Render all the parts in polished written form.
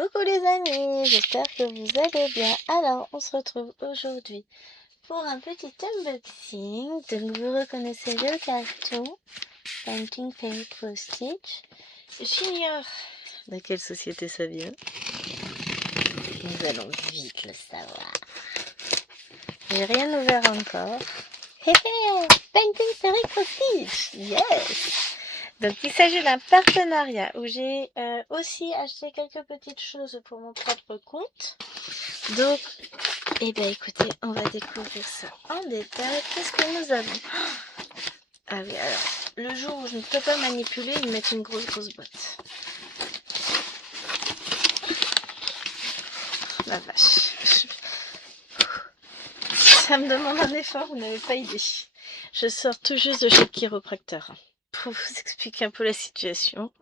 Coucou les amis, j'espère que vous allez bien. Alors, on se retrouve aujourd'hui pour un petit unboxing. Donc, vous reconnaissez le carton Painting Fairy Pro Stitch. J'ignore de quelle société ça vient. Nous allons vite le savoir. J'ai rien ouvert encore. Hé hé, Painting Fairy Pro Stitch, yes! Donc, il s'agit d'un partenariat où j'ai aussi acheté quelques petites choses pour mon propre compte. Donc, eh bien, écoutez, on va découvrir ça en détail. Qu'est-ce que nous avons? Ah oui, alors, le jour où je ne peux pas manipuler, ils me mettent une grosse boîte. La vache. Ça me demande un effort, vous n'avez pas idée. Je sors tout juste de chez le chiropracteur. Pour vous expliquer un peu la situation.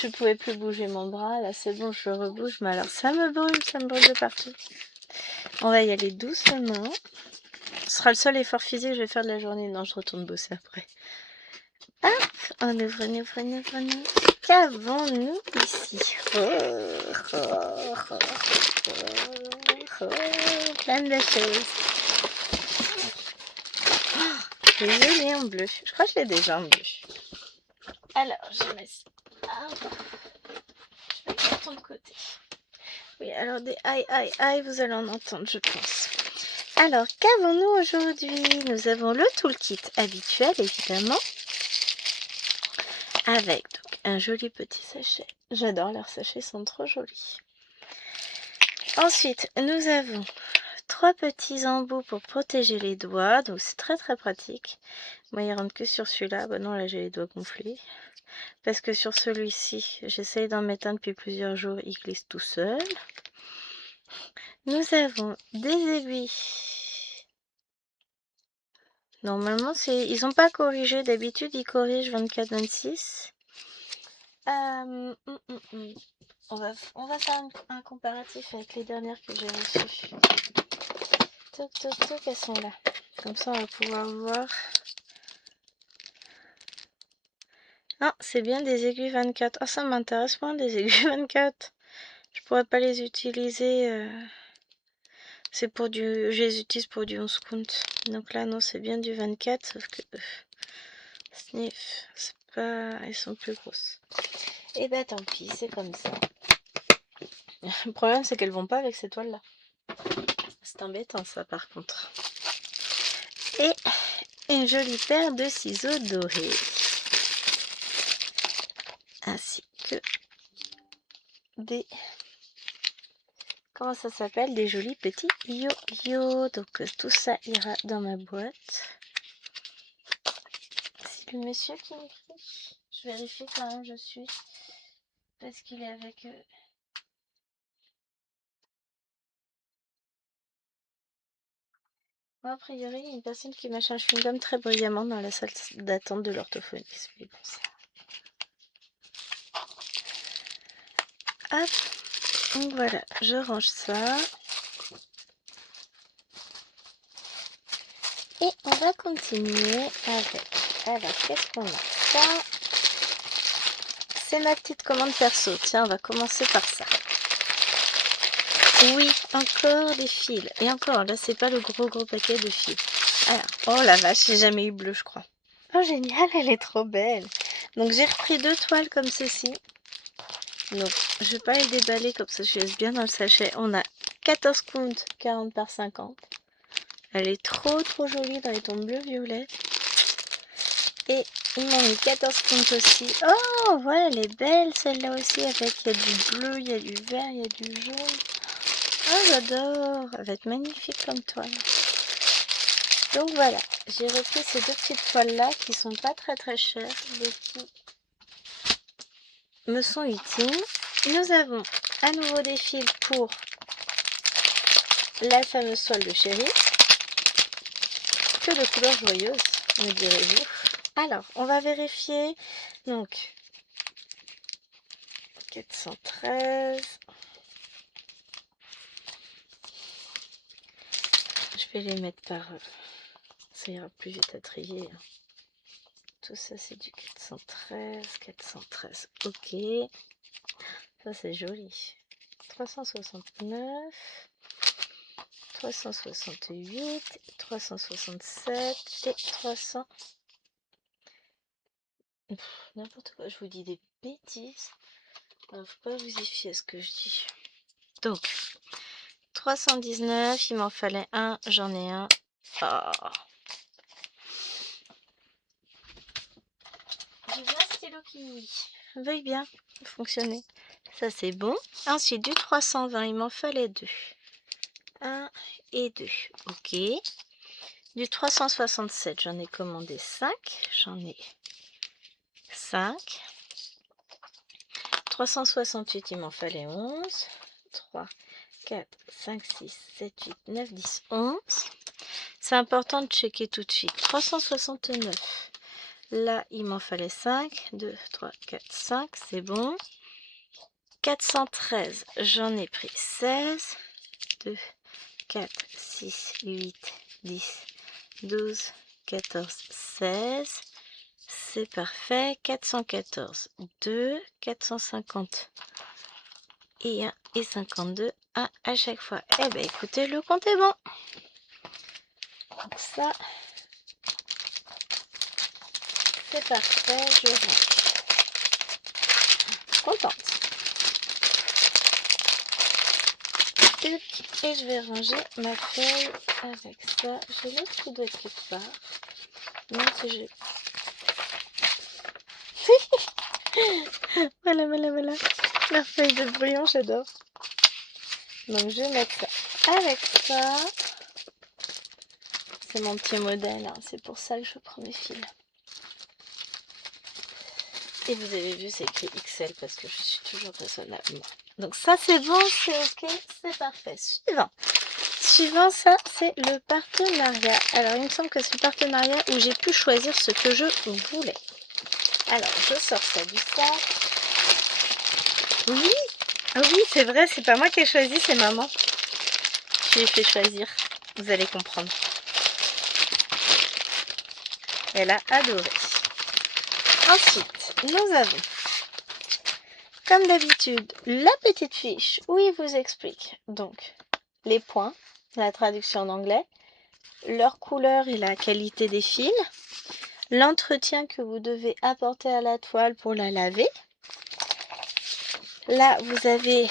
Je ne pouvais plus bouger mon bras, là c'est bon, je rebouge, mais alors ça me brûle de partout. On va y aller doucement. Ce sera le seul effort physique que je vais faire de la journée. Non, je retourne bosser après. Hop, on ouvre. Qu'avons-nous ici? Plein de choses. Je l'ai en bleu. Je crois que je l'ai déjà en bleu. Alors, je mets ça. Je vais le mettre de côté. Oui, alors des aïe, vous allez en entendre, je pense. Alors, qu'avons-nous aujourd'hui? Nous avons le toolkit habituel, évidemment, avec donc un joli petit sachet. J'adore, leurs sachets sont trop jolis. Ensuite, nous avons 3 petits embouts pour protéger les doigts, donc c'est très pratique. Moi, il rentre que sur celui-là. Bah non, là j'ai les doigts gonflés. Parce que sur celui-ci, j'essaye d'en mettre un depuis plusieurs jours, il glisse tout seul. Nous avons des aiguilles. Normalement, ils n'ont pas corrigé. D'habitude, ils corrigent 24-26. On va faire un comparatif avec les dernières que j'ai reçues. Toc, elles sont là. Comme ça, on va pouvoir voir. Ah, c'est bien des aiguilles 24. Ah, ça m'intéresse moins des aiguilles 24. Je pourrais pas les utiliser. C'est pour du... Je les utilise pour du 11 count. Donc là, non, c'est bien du 24. Sauf que... sniff, c'est pas... Elles sont plus grosses. Et bah tant pis, c'est comme ça. Le problème, c'est qu'elles vont pas avec ces toiles-là. C'est embêtant, ça, par contre. Et une jolie paire de ciseaux dorés. Ainsi que des... Comment ça s'appelle? Des jolis petits yo-yo. Donc tout ça ira dans ma boîte. C'est le monsieur qui m'écrit. Je vérifie quand même, je suis. Parce qu'il est avec eux. Bon, a priori, il y a une personne qui mâche un chewing-gum très brillamment dans la salle d'attente de l'orthophoniste. Mais bon, ça. Hop. Donc voilà, je range ça. Et on va continuer avec... Alors, qu'est-ce qu'on a? Ça, c'est ma petite commande perso. Tiens, on va commencer par ça. Oui, encore des fils. Et encore, là, c'est pas le gros paquet de fils. Alors, oh la vache, j'ai jamais eu bleu, je crois. Oh, génial, elle est trop belle. Donc, j'ai repris 2 toiles comme ceci. Donc, je vais pas les déballer comme ça, je laisse bien dans le sachet. On a 14 counts, 40 par 50. Elle est trop jolie dans les tons bleu-violet. Et ils m'ont mis 14 counts aussi. Oh, voilà, elle est belle celle-là aussi. Avec, il y a du bleu, il y a du vert, il y a du jaune. Oh, j'adore. Elle va être magnifique comme toile. Donc voilà, j'ai repris ces 2 petites toiles-là qui sont pas très chères, mais qui me sont utiles. Nous avons à nouveau des fils pour la fameuse toile de chéri. Que de couleurs joyeuses, me direz-vous. Alors, on va vérifier. Donc, 413. Je vais les mettre par... Ça ira plus vite à trier. Tout ça, c'est du 413. 413, ok. Ça, c'est joli. 369, 368, 367 et 300. N'importe quoi, je vous dis des bêtises. Alors, faut pas vous y fier à ce que je dis. Donc, 319, il m'en fallait un, j'en ai un. Oh. J'ai bien un stylo qui veuille bien fonctionner. Ça, c'est bon. Ensuite, du 320, il m'en fallait deux. 1 et 2. Ok. Du 367, j'en ai commandé 5. J'en ai 5. 368, il m'en fallait 11. 3, 4, 5, 6, 7, 8, 9, 10, 11. C'est important de checker tout de suite. 369. Là, il m'en fallait 5. 2, 3, 4, 5. C'est bon. 413, j'en ai pris 16. 2, 4, 6, 8, 10, 12, 14, 16. C'est parfait. 414, 2, 450 et 1 et 52, 1 à chaque fois. Eh bien, écoutez, le compte est bon. Donc ça, c'est parfait. Je range. Contente. Et je vais ranger ma feuille avec ça. Je laisse qui doit être quelque part. Même si je... Voilà. La feuille de brouillon, j'adore. Donc je vais mettre ça avec ça. C'est mon petit modèle, hein. C'est pour ça que je prends mes fils. Et vous avez vu, c'est écrit XL parce que je suis toujours raisonnable. Donc ça c'est bon, c'est ok, c'est parfait. Suivant, ça c'est le partenariat. Alors il me semble que c'est le partenariat où j'ai pu choisir ce que je voulais. Alors je sors ça du sac. Oui, ah oui c'est vrai, c'est pas moi qui ai choisi, c'est maman. Je lui ai fait choisir, vous allez comprendre. Elle a adoré. Ensuite, nous avons, comme d'habitude, la petite fiche où il vous explique donc les points, la traduction en anglais, leur couleur et la qualité des fils, l'entretien que vous devez apporter à la toile pour la laver. Là, vous avez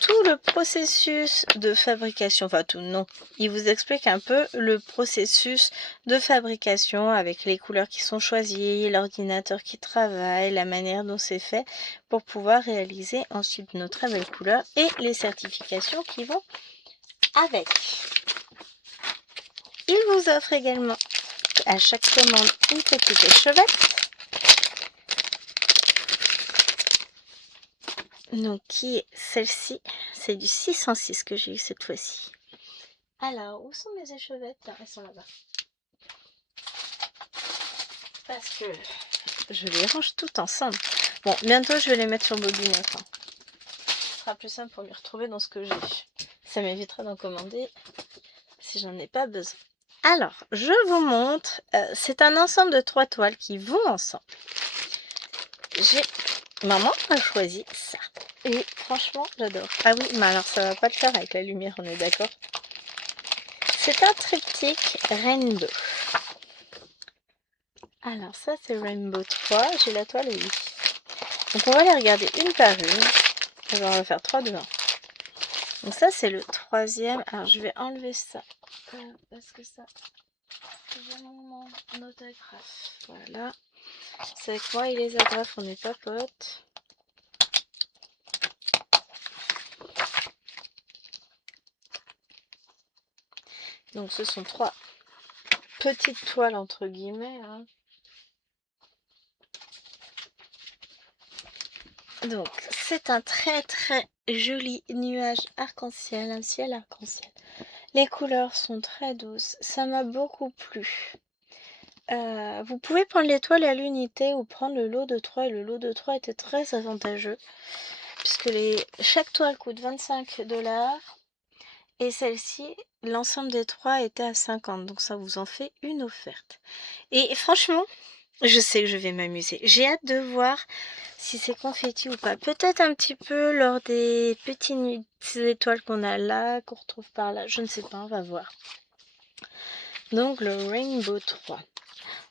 tout le processus de fabrication, enfin tout, non, il vous explique un peu le processus de fabrication avec les couleurs qui sont choisies, l'ordinateur qui travaille, la manière dont c'est fait pour pouvoir réaliser ensuite nos très belles couleurs et les certifications qui vont avec. Il vous offre également à chaque commande une petite échevette. Donc qui est celle-ci, c'est du 606 que j'ai eu cette fois-ci. Alors, où sont mes échevettes? Elles sont là-bas. Parce que je les range toutes ensemble. Bon, bientôt je vais les mettre sur bobinette. Hein. Ce sera plus simple pour m'y retrouver dans ce que j'ai. Ça m'évitera d'en commander si j'en ai pas besoin. Alors, je vous montre. C'est un ensemble de 3 toiles qui vont ensemble. Maman a choisi ça. Et franchement, j'adore. Ah oui, mais alors ça va pas le faire avec la lumière, on est d'accord? C'est un triptyque Rainbow. Alors ça, c'est Rainbow 3. J'ai la toile, oui. Donc on va les regarder une par une. On va faire 3 de 1. Donc ça, c'est le troisième. Alors je vais enlever ça. Parce que ça, c'est mon autographe. Voilà. C'est avec moi et les agrafes, on n'est pas potes. Donc ce sont 3 petites toiles entre guillemets. Hein. Donc c'est un très joli nuage arc-en-ciel, un ciel arc-en-ciel. Les couleurs sont très douces, ça m'a beaucoup plu. Vous pouvez prendre les toiles à l'unité ou prendre le lot de 3 et le lot de 3 était très avantageux puisque chaque toile coûte 25$ et celle-ci, l'ensemble des 3 était à 50, donc ça vous en fait une offerte. Et franchement, Je sais que je vais m'amuser. J'ai hâte de voir si c'est confetti ou pas. Peut-être un petit peu lors des petites étoiles qu'on a là, qu'on retrouve par là. Je ne sais pas, on va voir. Donc le Rainbow 3.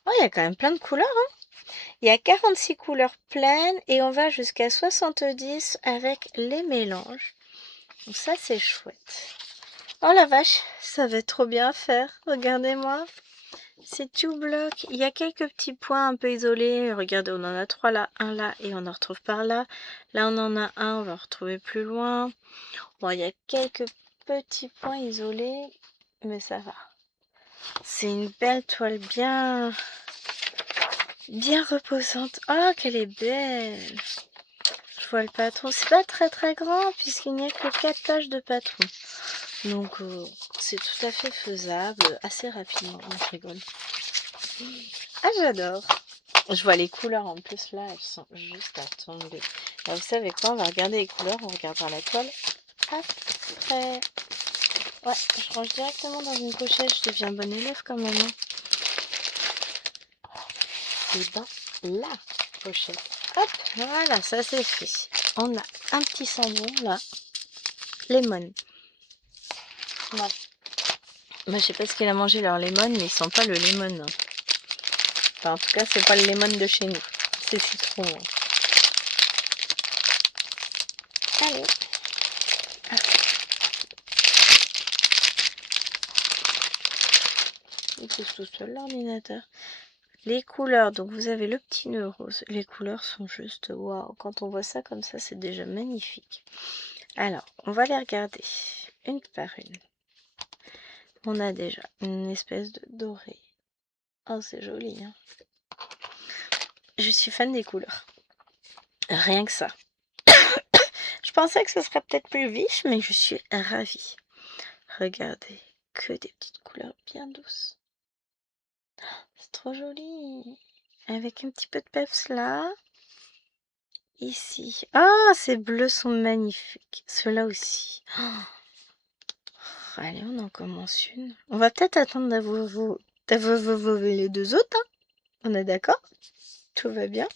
Oh, il y a quand même plein de couleurs, hein. Il y a 46 couleurs pleines et on va jusqu'à 70 avec les mélanges. Donc ça, c'est chouette. Oh la vache, ça va être trop bien à faire. Regardez-moi. C'est tout bloc. Il y a quelques petits points un peu isolés. Regardez, on en a 3 là, un là et on en retrouve par là. Là, on en a un, on va en retrouver plus loin. Bon, il y a quelques petits points isolés, mais ça va. C'est une belle toile bien reposante. Oh, qu'elle est belle. Je vois le patron. C'est pas très grand puisqu'il n'y a que 4 pages de patron. Donc, c'est tout à fait faisable assez rapidement. Non, je rigole. Ah, j'adore. Je vois les couleurs en plus là, elles sont juste à tomber. Alors, vous savez quoi, on va regarder les couleurs, on regardera la toile après. Ouais, je range directement dans une pochette, je deviens bon élève quand même. Hein. Et dans la pochette. Hop, voilà, ça c'est fait. On a un petit savon là. Lemon. Ouais. Moi je sais pas ce qu'il a mangé leur lemon, mais ils sont pas le lemon. Hein. Enfin en tout cas c'est pas le lemon de chez nous. C'est citron. Hein. Allez. Ah. Il pousse tout seul l'ordinateur. Les couleurs, donc vous avez le petit nœud rose. Les couleurs sont juste waouh. Quand on voit ça comme ça, c'est déjà magnifique. Alors, on va les regarder une par une. On a déjà une espèce de doré. Oh, c'est joli. Hein. Je suis fan des couleurs. Rien que ça. Je pensais que ce serait peut-être plus vif, mais je suis ravie. Regardez, que des petites couleurs bien douces. C'est trop joli. Avec un petit peu de peps là. Ici. Ah, ces bleus sont magnifiques. Ceux-là aussi. Oh. Allez, on en commence une. On va peut-être attendre d'avoir les deux autres. Hein. On est d'accord? Tout va bien?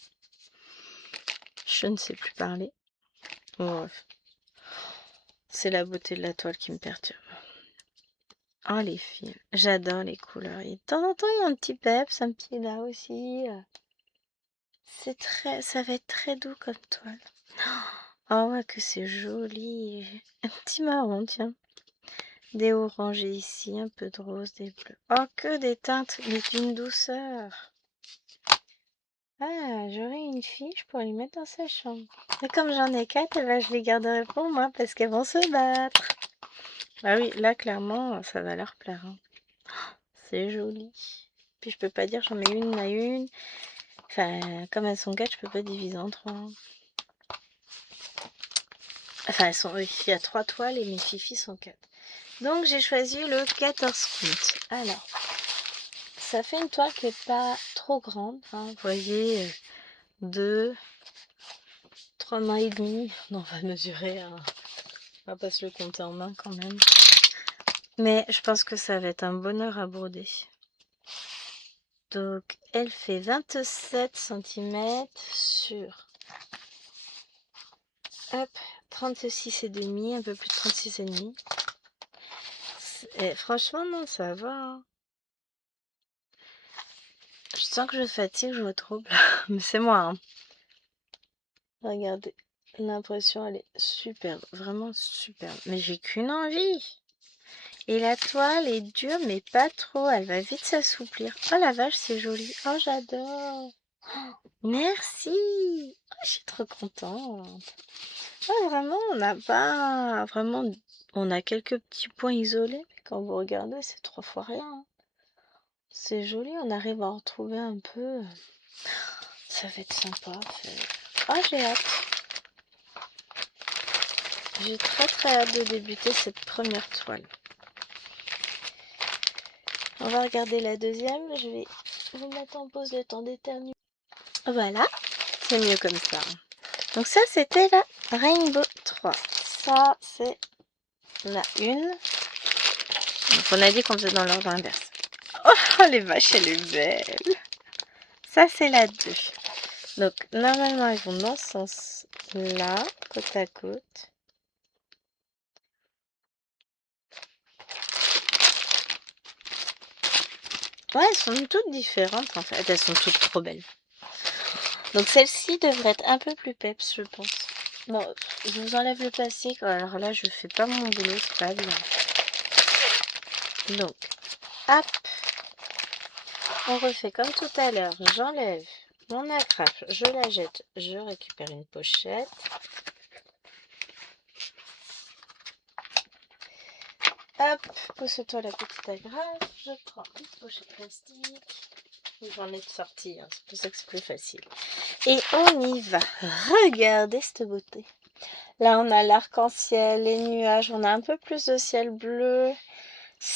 Je ne sais plus parler. Bref. C'est la beauté de la toile qui me perturbe. Oh, les films. J'adore les couleurs. Et de temps en temps, il y a un petit peps, un petit là aussi. C'est très... Ça va être très doux comme toile. Oh, ouais, que c'est joli. Un petit marron, tiens. Des orangés ici, un peu de rose, des bleus. Oh, que des teintes, mais d'une douceur. Ah, j'aurais une fille, je pourrais lui mettre dans sa chambre. Et comme j'en ai 4, eh ben, je les garderai pour moi parce qu'elles vont se battre. Ah oui, là, clairement, ça va leur plaire. Hein. C'est joli. Puis je peux pas dire j'en mets une à une. Enfin, comme elles sont 4, je peux pas diviser en 3. Hein. Enfin, il y a 3 toiles et mes fifis sont 4. Donc, j'ai choisi le 14 compte. Alors, ça fait une toile qui n'est pas trop grande. Hein. Vous voyez, 3 mains et demi. Non, on va mesurer. Hein. On va pas se le compter en main quand même. Mais je pense que ça va être un bonheur à broder. Donc, elle fait 27 cm sur... Hop, 36,5, un peu plus de 36,5. Franchement, non, ça va. Hein. Je sens que je fatigue, je me trouble. Mais c'est moi. Hein. Regardez, l'impression, elle est superbe. Vraiment superbe. Mais j'ai qu'une envie. Et la toile est dure, mais pas trop. Elle va vite s'assouplir. Oh la vache, c'est joli. Oh, j'adore. Oh, merci. Oh, je suis trop contente. Oh, vraiment, on n'a pas... Vraiment, on a quelques petits points isolés. Mais quand vous regardez, c'est 3 fois rien. Hein. C'est joli, on arrive à en retrouver un peu. Ça va être sympa à faire. Ah, j'ai hâte. J'ai très hâte de débuter cette première toile. On va regarder la deuxième. Je vais vous mettre en pause le temps d'éternuer. Voilà, c'est mieux comme ça. Donc ça, c'était la Rainbow 3. Ça, c'est la une. Donc on a dit qu'on faisait dans l'ordre inverse. Oh, les vaches, elle est belle. Ça, c'est la 2. Donc, normalement, ils vont dans ce sens-là, côte à côte. Ouais, elles sont toutes différentes, en fait. Elles sont toutes trop belles. Donc, celle-ci devrait être un peu plus peps, je pense. Bon, je vous enlève le plastique. Alors là, je fais pas mon boulot, c'est pas bien. Donc, hop. On refait comme tout à l'heure. J'enlève mon agrafe, je la jette, je récupère une pochette. Hop, pousse-toi la petite agrafe. Je prends une pochette plastique. J'en ai sorti, hein, c'est pour ça que c'est plus facile. Et on y va. Regardez cette beauté. Là, on a l'arc-en-ciel, les nuages. On a un peu plus de ciel bleu.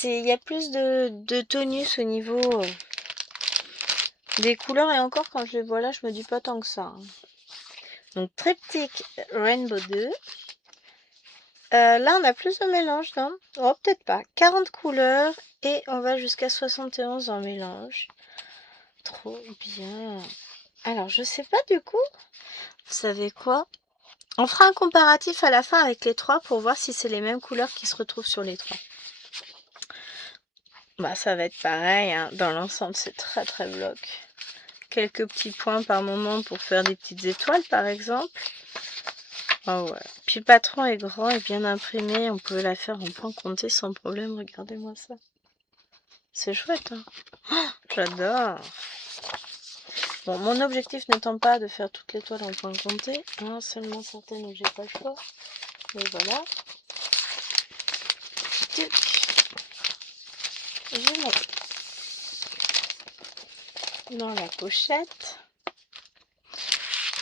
Il y a plus de tonus au niveau des couleurs. Et encore, quand je les vois là, je me dis pas tant que ça. Hein. Donc, triptyque Rainbow 2. Là, on a plus de mélange, non? Oh, peut-être pas. 40 couleurs et on va jusqu'à 71 en mélange. Trop bien. Alors, je sais pas du coup. Vous savez quoi? On fera un comparatif à la fin avec les trois pour voir si c'est les mêmes couleurs qui se retrouvent sur les trois. Bah, ça va être pareil. Hein. Dans l'ensemble, c'est très très bloc. Quelques petits points par moment pour faire des petites étoiles, par exemple. Oh ouais. Puis le patron est grand et bien imprimé. On peut la faire en point compté sans problème. Regardez-moi ça. C'est chouette, hein. Oh, j'adore. Bon, mon objectif n'étant pas de faire toutes les toiles en point compté, hein, seulement certaines où j'ai pas le choix. Mais voilà. Tuc. Je mets dans la pochette.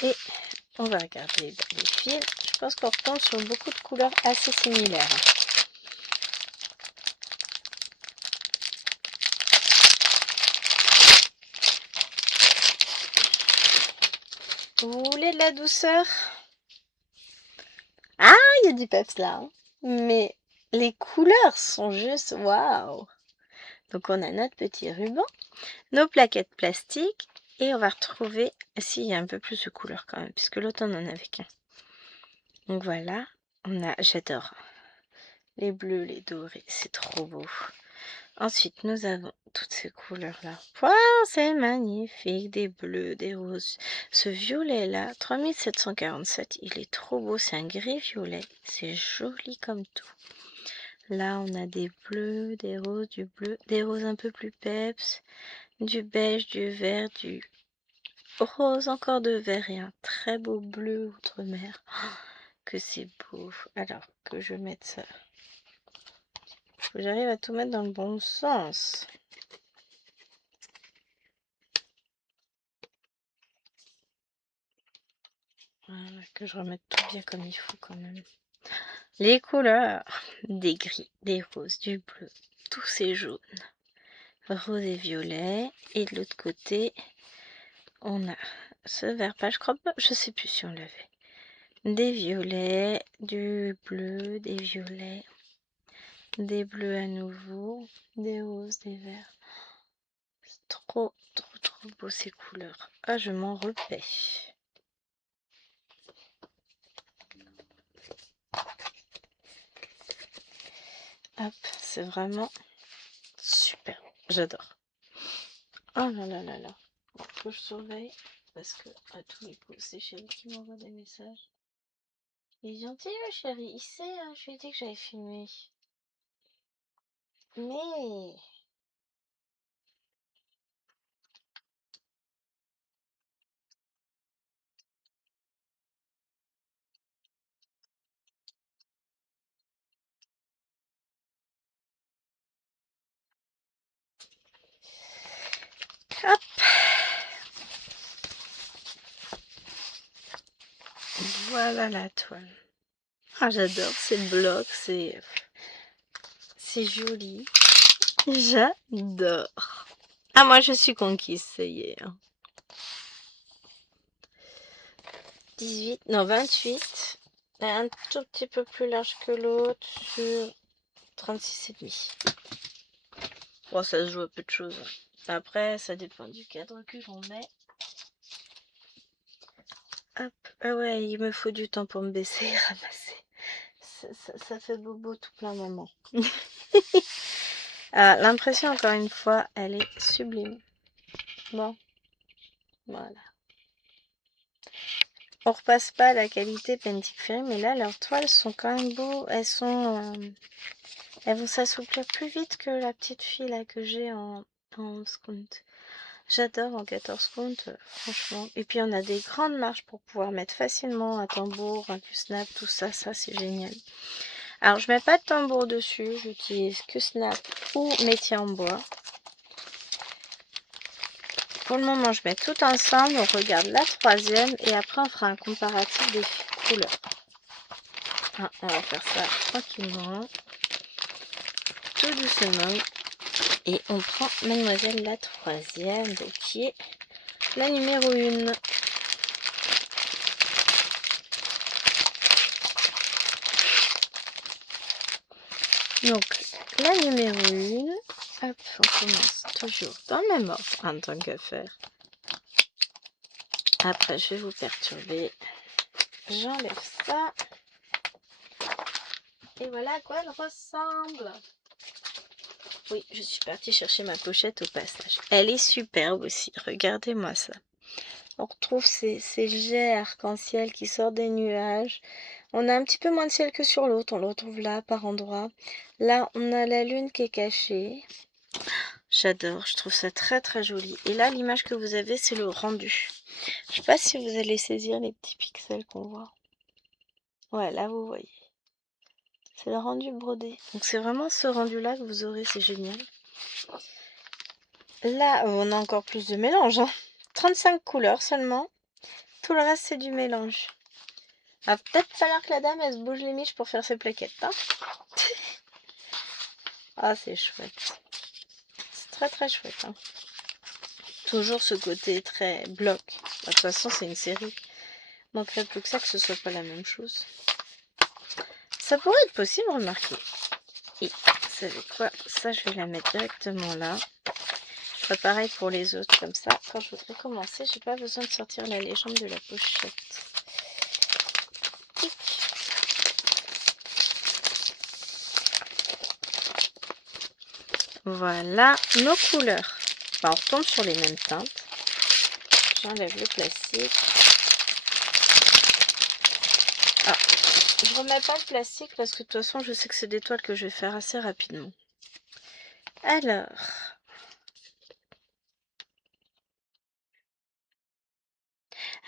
Et on va regarder les fils. Je pense qu'on retombe sur beaucoup de couleurs assez similaires. Vous voulez de la douceur? Ah, il y a du peps là. Hein. Mais les couleurs sont juste waouh. Donc on a notre petit ruban, nos plaquettes plastiques et on va retrouver, si il y a un peu plus de couleurs quand même, puisque l'autre on en avait qu'un. Donc voilà, j'adore les bleus, les dorés, c'est trop beau. Ensuite, nous avons toutes ces couleurs-là. Wow, c'est magnifique, des bleus, des roses. Ce violet-là, 3747, il est trop beau, c'est un gris-violet. C'est joli comme tout. Là, on a des bleus, des roses, du bleu, des roses un peu plus peps, du beige, du vert, du rose, encore de vert et un très beau bleu outre-mer. Oh, que c'est beau. Alors, que je mette ça. Faut que j'arrive à tout mettre dans le bon sens. Voilà, que je remette tout bien comme il faut quand même. Les couleurs, des gris, des roses, du bleu, tous ces jaunes, rose et violet. Et de l'autre côté, on a ce vert pâle, je crois pas, je sais plus si on l'avait. Des violets, du bleu, des violets, des bleus à nouveau, des roses, des verts. C'est trop, trop, trop beau ces couleurs. Ah, je m'en repêche. Hop, c'est vraiment super. J'adore. Oh là là là là. Faut que je surveille parce que à tous les coups, c'est chéri qui m'envoie des messages. Il est gentil le chéri, il sait, hein, je lui ai dit que j'avais filmé. Mais... Hop. Voilà la toile. Ah, j'adore, c'est bloc, c'est joli. J'adore. Ah, moi je suis conquise, ça y est. 18, non 28. Un tout petit peu plus large que l'autre sur 36,5. Bon, ça se joue à peu de choses. Après, ça dépend du cadre que l'on met. Hop. Ah ouais, il me faut du temps pour me baisser et ramasser. Ça fait bobo tout plein moment. L'impression, encore une fois, elle est sublime. Bon, voilà. On repasse pas à la qualité Pentic Ferry, mais là, leurs toiles sont quand même beaux. Elles vont s'assouplir plus vite que la petite fille là que j'ai en 11 compte. J'adore en 14 compte, franchement. Et puis on a des grandes marges pour pouvoir mettre facilement un tambour, un snap, tout ça, ça c'est génial. Alors je mets pas de tambour dessus, j'utilise que snap ou métier en bois. Pour le moment je mets tout ensemble, on regarde la troisième et après on fera un comparatif des couleurs. On va faire ça tranquillement, tout doucement. Et on prend mademoiselle la troisième, donc qui est la numéro 1. Donc, la numéro 1, hop, on commence toujours dans le même ordre, en tant que faire. Après, je vais vous perturber. J'enlève ça. Et voilà à quoi elle ressemble. Oui, je suis partie chercher ma pochette au passage. Elle est superbe aussi, regardez-moi ça. On retrouve ces jets arc-en-ciel qui sortent des nuages. On a un petit peu moins de ciel que sur l'autre, on le retrouve là par endroits. Là, on a la lune qui est cachée. J'adore, je trouve ça très très joli. Et là, l'image que vous avez, c'est le rendu. Je sais pas si vous allez saisir les petits pixels qu'on voit. Ouais, là vous voyez. C'est le rendu brodé. Donc c'est vraiment ce rendu-là que vous aurez, c'est génial. Là, on a encore plus de mélange. 35 couleurs seulement. Tout le reste, c'est du mélange. Va peut-être falloir que la dame, elle se bouge les miches pour faire ses plaquettes. Hein. Ah, c'est chouette. C'est très très chouette. Hein. Toujours ce côté très bloc. De toute façon, c'est une série. Manquerait plus que ça que ce soit pas la même chose. Ça pourrait être possible, remarquez. Et vous savez quoi? Ça, je vais la mettre directement là. Je ferai pareil pour les autres, comme ça. Quand je voudrais commencer, j'ai pas besoin de sortir la légende de la pochette. Voilà nos couleurs. Enfin, on retombe sur les mêmes teintes. J'enlève le plastique. Ah, je remets pas le plastique parce que de toute façon, je sais que c'est des toiles que je vais faire assez rapidement. Alors...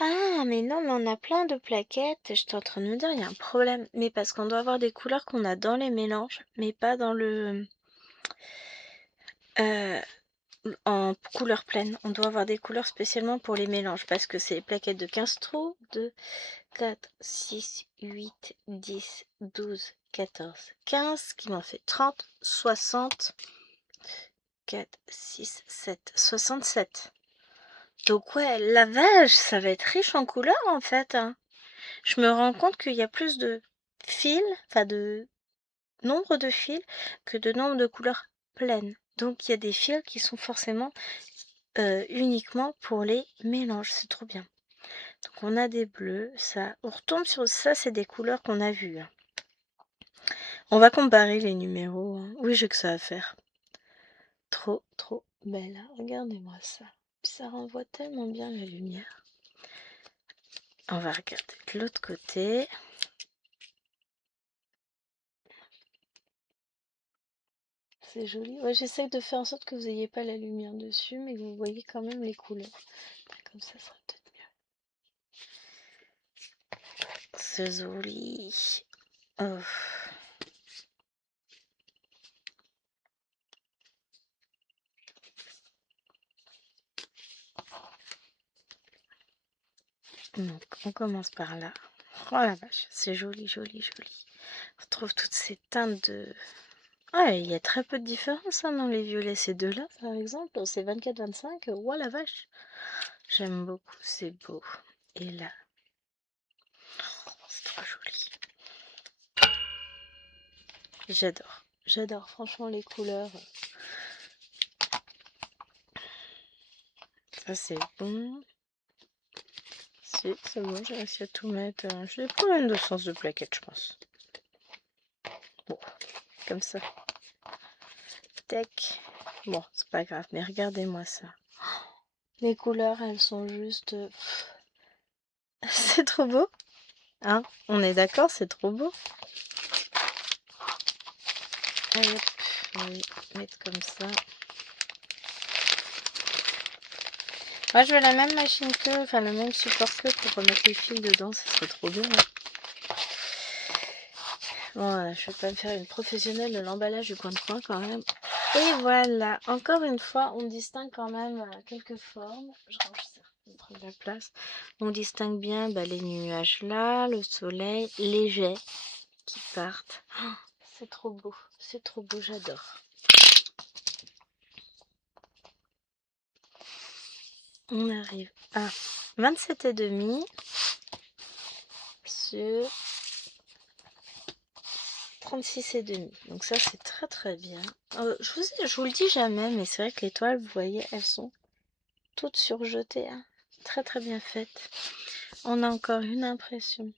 Ah, mais non, mais on a plein de plaquettes. J'étais en train de me dire, il y a un problème. Mais parce qu'on doit avoir des couleurs qu'on a dans les mélanges, mais pas dans le... en couleur pleine. On doit avoir des couleurs spécialement pour les mélanges. Parce que c'est les plaquettes de 15 trous. 2, 4, 6, 8, 10, 12, 14, 15. Qui m'en fait 30, 60, 4, 6, 7, 67. Donc ouais, la vache, ça va être riche en couleurs en fait. Hein. Je me rends compte qu'il y a plus de fils, enfin de nombre de fils, que de nombre de couleurs pleines. Donc il y a des fils qui sont forcément uniquement pour les mélanges. C'est trop bien. Donc on a des bleus, ça. On retombe sur ça, c'est des couleurs qu'on a vues. Hein. On va comparer les numéros. Hein. Oui, j'ai que ça à faire. Trop, trop belle. Hein. Regardez-moi ça. Ça renvoie tellement bien la lumière. On va regarder de l'autre côté. C'est joli. Ouais, j'essaie de faire en sorte que vous n'ayez pas la lumière dessus, mais que vous voyez quand même les couleurs. Comme ça sera peut-être mieux. C'est joli. Oh. Donc, on commence par là. Oh la vache, c'est joli, joli, joli. On retrouve toutes ces teintes de... Ah, il y a très peu de différence hein, dans les violets. Ces deux-là, par exemple, c'est 24-25. Oh la vache. J'aime beaucoup, c'est beau. Et là, c'est trop joli. J'adore. J'adore franchement les couleurs. Ça c'est bon. Si, c'est bon, j'ai réussi à tout mettre. J'ai des problèmes de sens de plaquette, je pense. Bon, comme ça. Tac. Bon, c'est pas grave, mais regardez-moi ça. Les couleurs, elles sont juste... C'est trop beau. Hein? On est d'accord, c'est trop beau. Allez, hop, on va mettre comme ça. Moi, je veux la même machine que, enfin, le même support que pour remettre les fils dedans, ça serait trop bien. Hein. Bon, je vais pas me faire une professionnelle de l'emballage du coin de coin quand même. Et voilà, encore une fois, on distingue quand même quelques formes. Je range ça, on prend de la place. On distingue bien les nuages là, le soleil, les jets qui partent. Oh, c'est trop beau, j'adore. On arrive à 27,5 sur 36,5. Donc ça, c'est très très bien. Je vous le dis jamais, mais c'est vrai que les toiles, vous voyez, elles sont toutes surjetées. Hein. Très très bien faites. On a encore une impression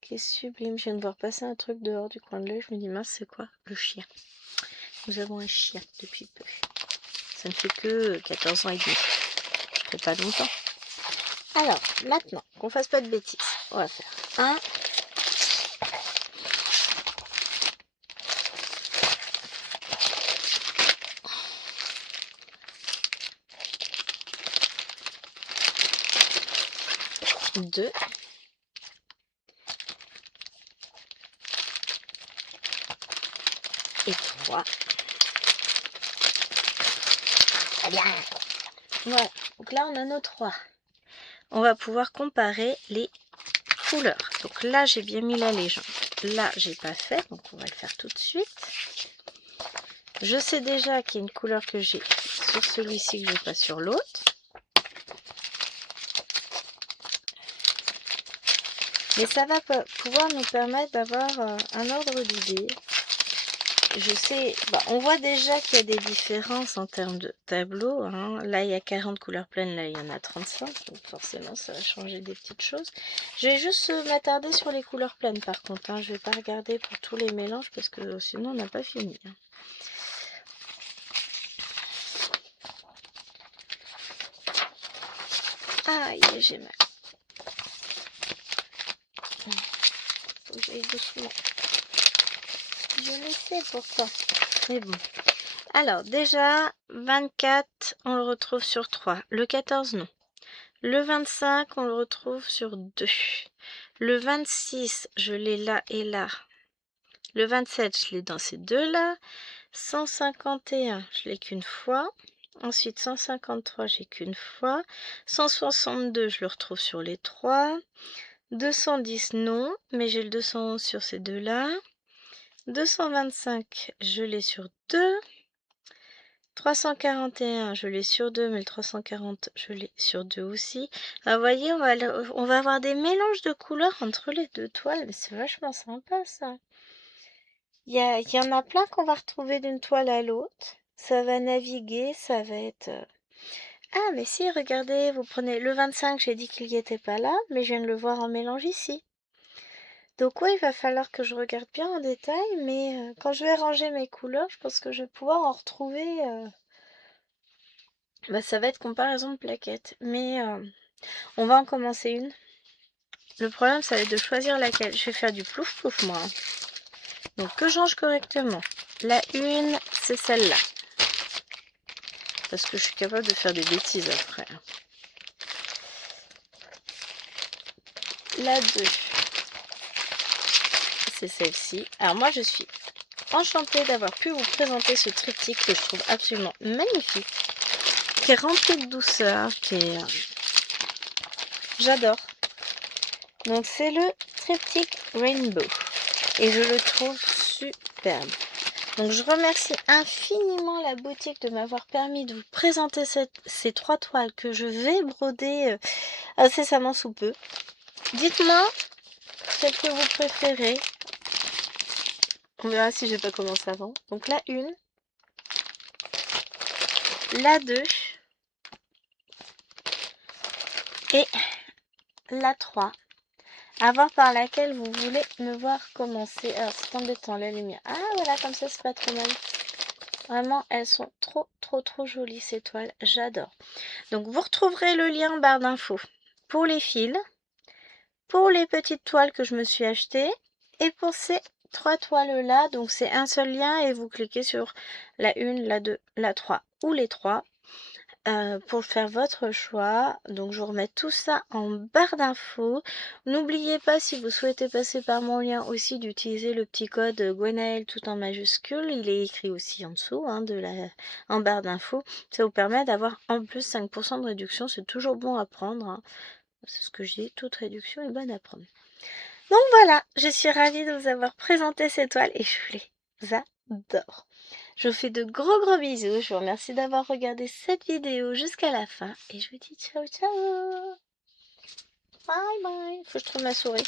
qui est sublime. Je viens de voir passer un truc dehors du coin de l'œil. Je me dis, mince, c'est quoi? Le chien. Nous avons un chien depuis peu. Ça ne fait que 14 ans et demi. Ça fait pas longtemps. Alors, maintenant, qu'on fasse pas de bêtises, on va faire un. Deux. Et 3. Très bien. Voilà. Donc là, on a nos 3. On va pouvoir comparer les couleurs. Donc là, j'ai bien mis la légende. Là, j'ai pas fait, donc on va le faire tout de suite. Je sais déjà qu'il y a une couleur que j'ai sur celui-ci que je n'ai pas sur l'autre. Mais ça va pouvoir nous permettre d'avoir un ordre d'idée. Je sais, on voit déjà qu'il y a des différences en termes de tableau. Hein. Là, il y a 40 couleurs pleines, là, il y en a 35. Donc forcément, ça va changer des petites choses. Je vais juste m'attarder sur les couleurs pleines, par contre. Hein. Je ne vais pas regarder pour tous les mélanges, parce que sinon, on n'a pas fini. Hein. Aïe, j'ai mal. Faut que j'aille doucement. Je le sais pourquoi. Mais bon. Alors, déjà, 24, on le retrouve sur 3. Le 14, non. Le 25, on le retrouve sur 2. Le 26, je l'ai là et là. Le 27, je l'ai dans ces deux-là. 151, je l'ai qu'une fois. Ensuite, 153, j'ai qu'une fois. 162, je le retrouve sur les 3. 210, non, mais j'ai le 211 sur ces deux-là. 225, je l'ai sur 2. 341, je l'ai sur 2, mais le 340, je l'ai sur 2 aussi. Alors, vous voyez, on va avoir des mélanges de couleurs entre les deux toiles, mais c'est vachement sympa, ça. Il y en a plein qu'on va retrouver d'une toile à l'autre. Ça va naviguer, ça va être... Ah, mais si, regardez, vous prenez le 25, j'ai dit qu'il n'y était pas là, mais je viens de le voir en mélange ici. Donc oui, il va falloir que je regarde bien en détail, mais quand je vais ranger mes couleurs, je pense que je vais pouvoir en retrouver... ça va être comparaison de plaquettes, mais on va en commencer une. Le problème, ça va être de choisir laquelle. Je vais faire du plouf plouf, moi. Hein. Donc, que je range correctement. La une, c'est celle-là. Parce que je suis capable de faire des bêtises après. La 2, c'est celle-ci. Alors, moi, je suis enchantée d'avoir pu vous présenter ce triptyque que je trouve absolument magnifique. Qui est rempli de douceur. J'adore. Donc, c'est le triptyque Rainbow. Et je le trouve superbe. Donc je remercie infiniment la boutique de m'avoir permis de vous présenter ces 3 toiles que je vais broder incessamment sous peu. Dites-moi celle que vous préférez. On verra si je vais pas commencer avant. Donc la 1, la 2 et la 3. À voir par laquelle vous voulez me voir commencer. Alors c'est embêtant la lumière. Ah voilà, comme ça c'est pas trop mal. Vraiment, elles sont trop jolies ces toiles. J'adore. Donc vous retrouverez le lien en barre d'infos pour les fils, pour les petites toiles que je me suis achetées et pour ces 3 toiles là. Donc c'est un seul lien et vous cliquez sur la 1, la 2, la 3 ou les 3 pour faire votre choix. Donc je vous remets tout ça en barre d'infos. N'oubliez pas, si vous souhaitez passer par mon lien aussi, d'utiliser le petit code Gwenaëlle tout en majuscule. Il est écrit aussi en dessous en barre d'infos. Ça vous permet d'avoir en plus 5% de réduction. C'est toujours bon à prendre, hein. C'est ce que je dis, toute réduction est bonne à prendre. Donc voilà, je suis ravie de vous avoir présenté ces toiles et je les adore. Je vous fais de gros bisous. Je vous remercie d'avoir regardé cette vidéo jusqu'à la fin. Et je vous dis ciao ciao. Bye bye. Faut que je trouve ma souris.